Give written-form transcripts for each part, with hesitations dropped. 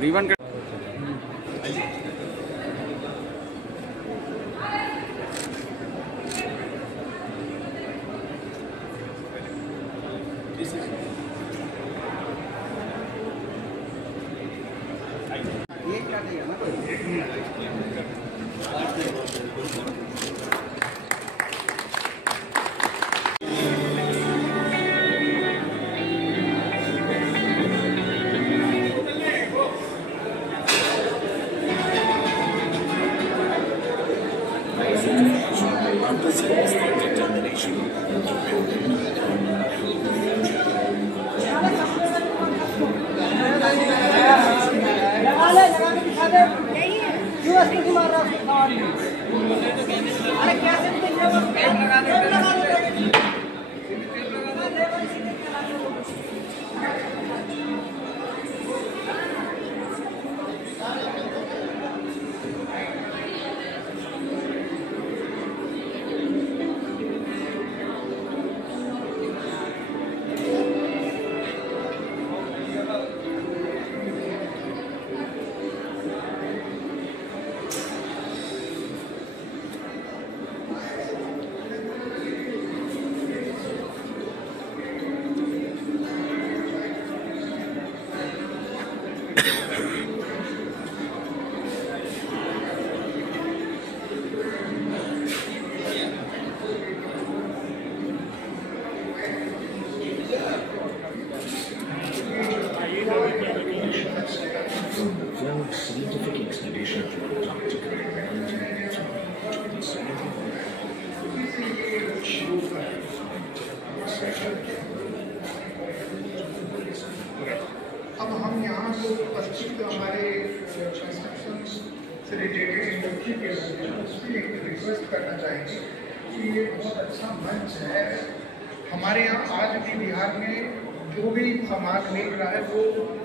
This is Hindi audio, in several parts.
रिबन का अब हम यहाँ जो उपस्थित हमारे कंस्ट्रक्शन से रिलेटेड इंडस्ट्री के लोग हैं उसकी एक रिक्वेस्ट करना चाहेंगे कि ये बहुत अच्छा मंच है। हमारे यहाँ आज भी बिहार में जो भी सामान मिल रहा है वो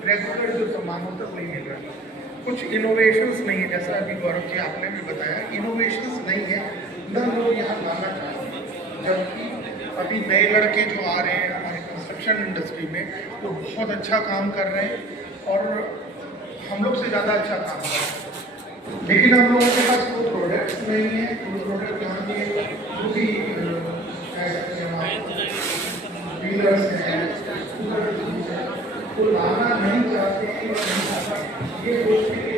रेगुलर जो सामान होता है वही मिल रहा है। कुछ इनोवेशंस नहीं है, जैसा अभी गौरव जी आपने भी बताया, इनोवेशंस नहीं है, न लोग यहाँ लाना चाहते हैं। जबकि अभी नए लड़के जो आ रहे हैं हमारे कंस्ट्रक्शन इंडस्ट्री में वो बहुत अच्छा काम कर रहे हैं और हम लोग से ज़्यादा अच्छा काम कर रहे हैं, लेकिन हम लोगों के पास कोई प्रोडक्ट्स नहीं है। कोई प्रोडक्ट यहाँ के जो भी डीलर्स हैं तो लाना नहीं चाहते हैं, ये सोच के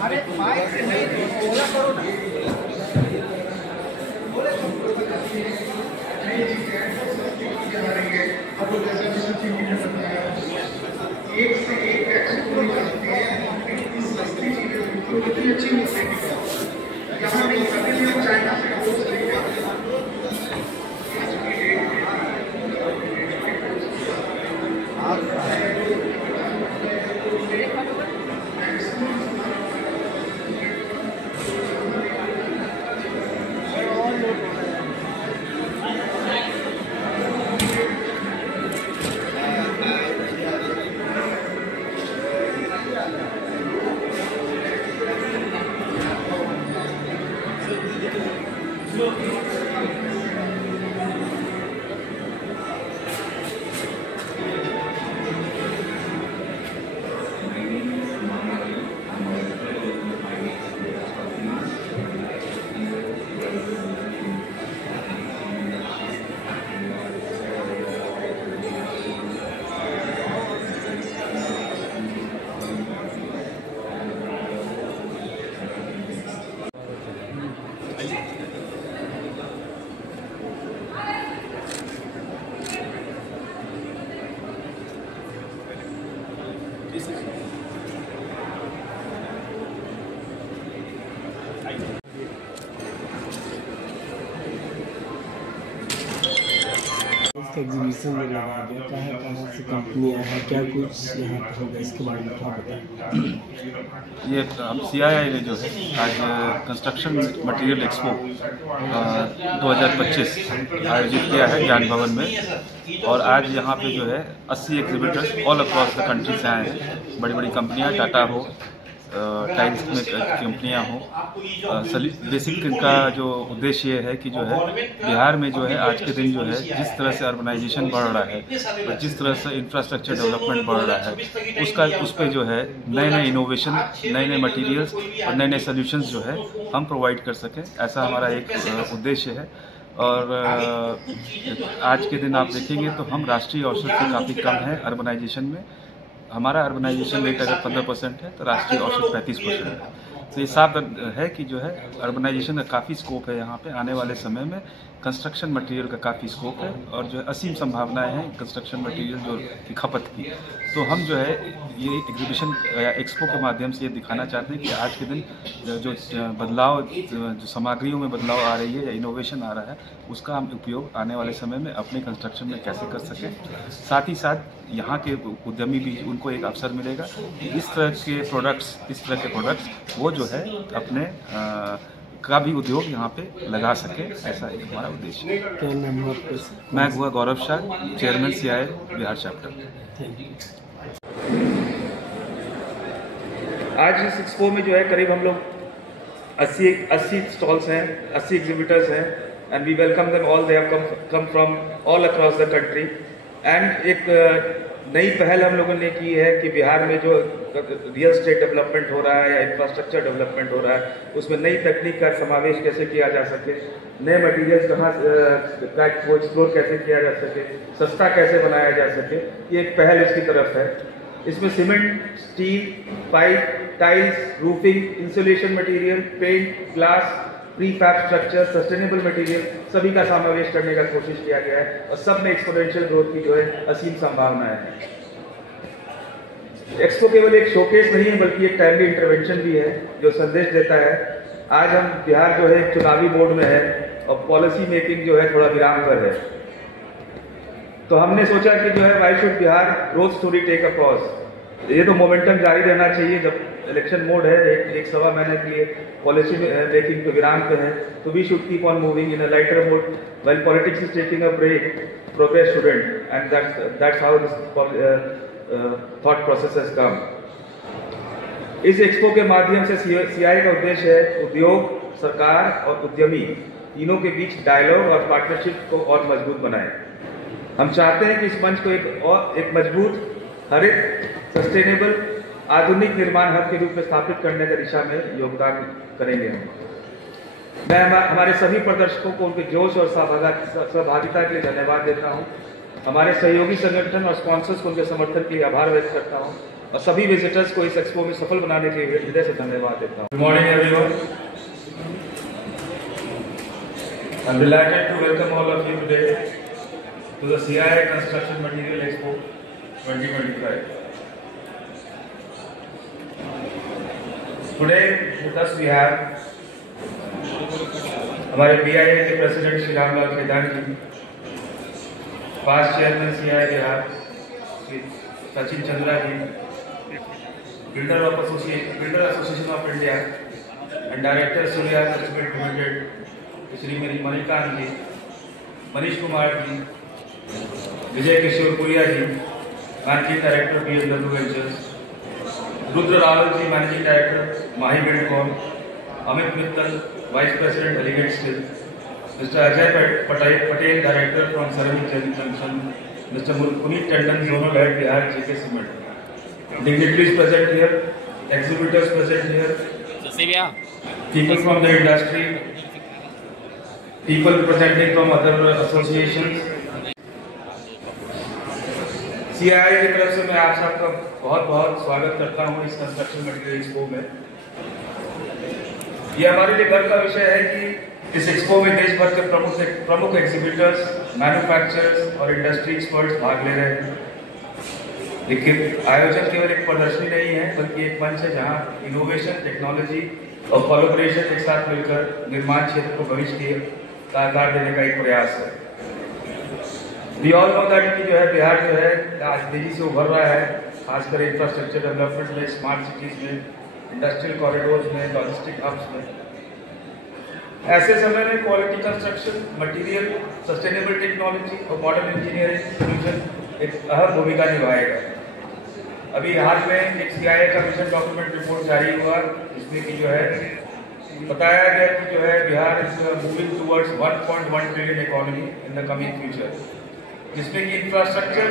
अरे माइक से नहीं बोला करो ना। एक से एक एक्सप्लोर करते हैं, सस्ती चीजें कितनी अच्छी मिलती है। यहाँ नहीं करते हैं चाइना से कोर्स लेके एग्जीबिशन में लगा दिया, कहाँ से कंपनियाँ हैं, क्या कुछ यहाँ पर होगा, इसके बारे में थोड़ा बताएं। ये CII ने जो है आज कंस्ट्रक्शन मटेरियल एक्सपो 2025 आयोजित किया है ज्ञान भवन में, और आज यहाँ पे जो है 80 exhibitors all across the country से आए हैं। बड़ी बड़ी कंपनियाँ, टाटा हो, टाइल्स में कंपनियां हों। बेसिक इनका जो उद्देश्य ये है कि जो है बिहार में जो है आज के दिन जो है जिस तरह से अर्बनाइजेशन बढ़ रहा है और जिस तरह से इंफ्रास्ट्रक्चर डेवलपमेंट बढ़ रहा है उस पर जो है नए नए इनोवेशन, नए नए मटेरियल्स और नए नए सोल्यूशंस जो है हम प्रोवाइड कर सकें, ऐसा हमारा एक उद्देश्य है। और आज के दिन आप देखेंगे तो हम राष्ट्रीय औसत से काफ़ी कम है अर्बनाइजेशन में। हमारा अर्बनाइजेशन रेट अगर 15% है तो राष्ट्रीय औसत 35% है। तो ये साफ है कि जो है अर्बनाइजेशन का काफ़ी स्कोप है यहाँ पे। आने वाले समय में कंस्ट्रक्शन मटेरियल का काफ़ी स्कोप है और जो है असीम संभावनाएं हैं कंस्ट्रक्शन मटेरियल जो की खपत की। तो हम जो है ये एग्जीबिशन या एक्सपो के माध्यम से ये दिखाना चाहते हैं कि आज के दिन जो बदलाव, जो सामग्रियों में बदलाव आ रही है या इनोवेशन आ रहा है, उसका हम उपयोग आने वाले समय में अपने कंस्ट्रक्शन में कैसे कर सकें। साथ ही साथ यहाँ के उद्यमी भी, उनको एक अवसर मिलेगा कि इस तरह के प्रोडक्ट्स वो जो है अपने का भी उद्योग यहाँ पे लगा सके, ऐसा एक हमारा उद्देश्य है। क्या नाम है आपका? मैं हुआ Gaurav Shah, chairman CII Bihar chapter. Thank you. आज इस एक्सपो में जो है करीब हम लोग 80 स्टॉल्स हैं, 80 एग्जिबिटर्स हैं and we welcome them all. They have come from all across the country. And एक नई पहल हम लोगों ने की है कि बिहार में जो रियल स्टेट डेवलपमेंट हो रहा है या इंफ्रास्ट्रक्चर डेवलपमेंट हो रहा है, उसमें नई तकनीक का समावेश कैसे किया जा सके, नए मटेरियल्स कहाँ को एक्सप्लोर कैसे किया जा सके, सस्ता कैसे बनाया जा सके, ये एक पहल इसकी तरफ है। इसमें cement, steel, pipe, tiles, roofing, insulation material, paint, glass, prefab structure, sustainable material सभी का समावेश करने का कोशिश किया गया है और सब में एक्सपोनेंशियल ग्रोथ की जो है असीम संभावनाएं हैं। एक्सपो केवल एक शोकेस नहीं है बल्कि एक टाइमली इंटरवेंशन भी है जो संदेश देता है। आज हम बिहार जो है चुनावी मोड में है और पॉलिसी मेकिंग जो है थोड़ा विराम पर है, तो हमने सोचा कि जो है why should Bihar growth story take a pause. ये तो मोमेंटम जारी रहना चाहिए। जब इलेक्शन मोड है, एक सवा महीने के लिए पॉलिसी मेकिंग पे विराम पे है, तो we should keep on moving in a lighter mode while politics is taking a break, progress shouldn't, and that's how this thought process has come. इस एक्सपो के माध्यम से CII का उद्देश्य है उद्योग, सरकार और उद्यमी तीनों के बीच डायलॉग और पार्टनरशिप को और मजबूत बनाए। हम चाहते हैं कि इस मंच को एक मजबूत, हरित, सस्टेनेबल, आधुनिक निर्माण हब के रूप में स्थापित करने की दिशा में योगदान करेंगे हम। मैं हमारे सभी प्रदर्शकों को उनके जोश और सहभागिता के लिए धन्यवाद देता हूं। हमारे सहयोगी संगठन और स्पॉन्सर्स को उनके समर्थन के लिए आभार व्यक्त करता हूं और सभी विजिटर्स को इस एक्सपो में सफल बनाने के लिए हृदय से धन्यवाद देता हूं। Good morning everyone. I am delighted to welcome all of you today to the CII Construction Material Expo 2025. Today with us we have हमारे BIA के president Shri Ramlal Khetan ji, past chairman CII Bihar Shri Sachin Chandra ji, builder association of India and director Surya cement limited Shri Manikant ji, Manish Kumar ji, Vijay Kishore Puria ji, managing director BMW ventures, Rudra Rawal ji, managing director Mahi Buildcom, Amit Mittal, vice president elegant steel, mister Ajay Patel, director from ceramic junction, mister Puneet Tandon, zonal head Bihar JK cement, dignitaries present here, exhibitors present here, people from the industry, people presenting from other associations. CII की तरफ से मैं आप सबका बहुत बहुत स्वागत करता हूं इस कंस्ट्रक्शन मटेरियल एक्सपो में। ये हमारे लिए गर्व का विषय है कि इस एक्सपो में देश भर के प्रमुख एग्जीबिटर्स, मैन्युफैक्चरर्स और इंडस्ट्री एक्सपर्ट्स भाग ले रहे हैं। लेकिन आयोजन केवल एक प्रदर्शनी नहीं है बल्कि एक मंच है जहां इनोवेशन, टेक्नोलॉजी और कोलैबोरेशन एक साथ मिलकर निर्माण क्षेत्र को भविष्य की आकार देने का एक प्रयास है। वी ऑल नो दैट कि जो है बिहार जो है आज तेजी से उभर रहा है, खासकर इंफ्रास्ट्रक्चर डेवलपमेंट में, स्मार्ट सिटीज में, इंडस्ट्रियल कॉरिडोर्स में, लॉजिस्टिक हब्स में। ऐसे समय में quality construction, material, sustainable technology और मॉडर्न इंजीनियरिंग सोल्यूशन एक अहम भूमिका निभाएगा। अभी हाल में एक CIA का मिशन डॉक्यूमेंट रिपोर्ट जारी हुआ, जिसमें कि जो है बताया गया कि जो है Bihar is moving towards 1.1 trillion economy in the coming future, जिसमें कि इंफ्रास्ट्रक्चर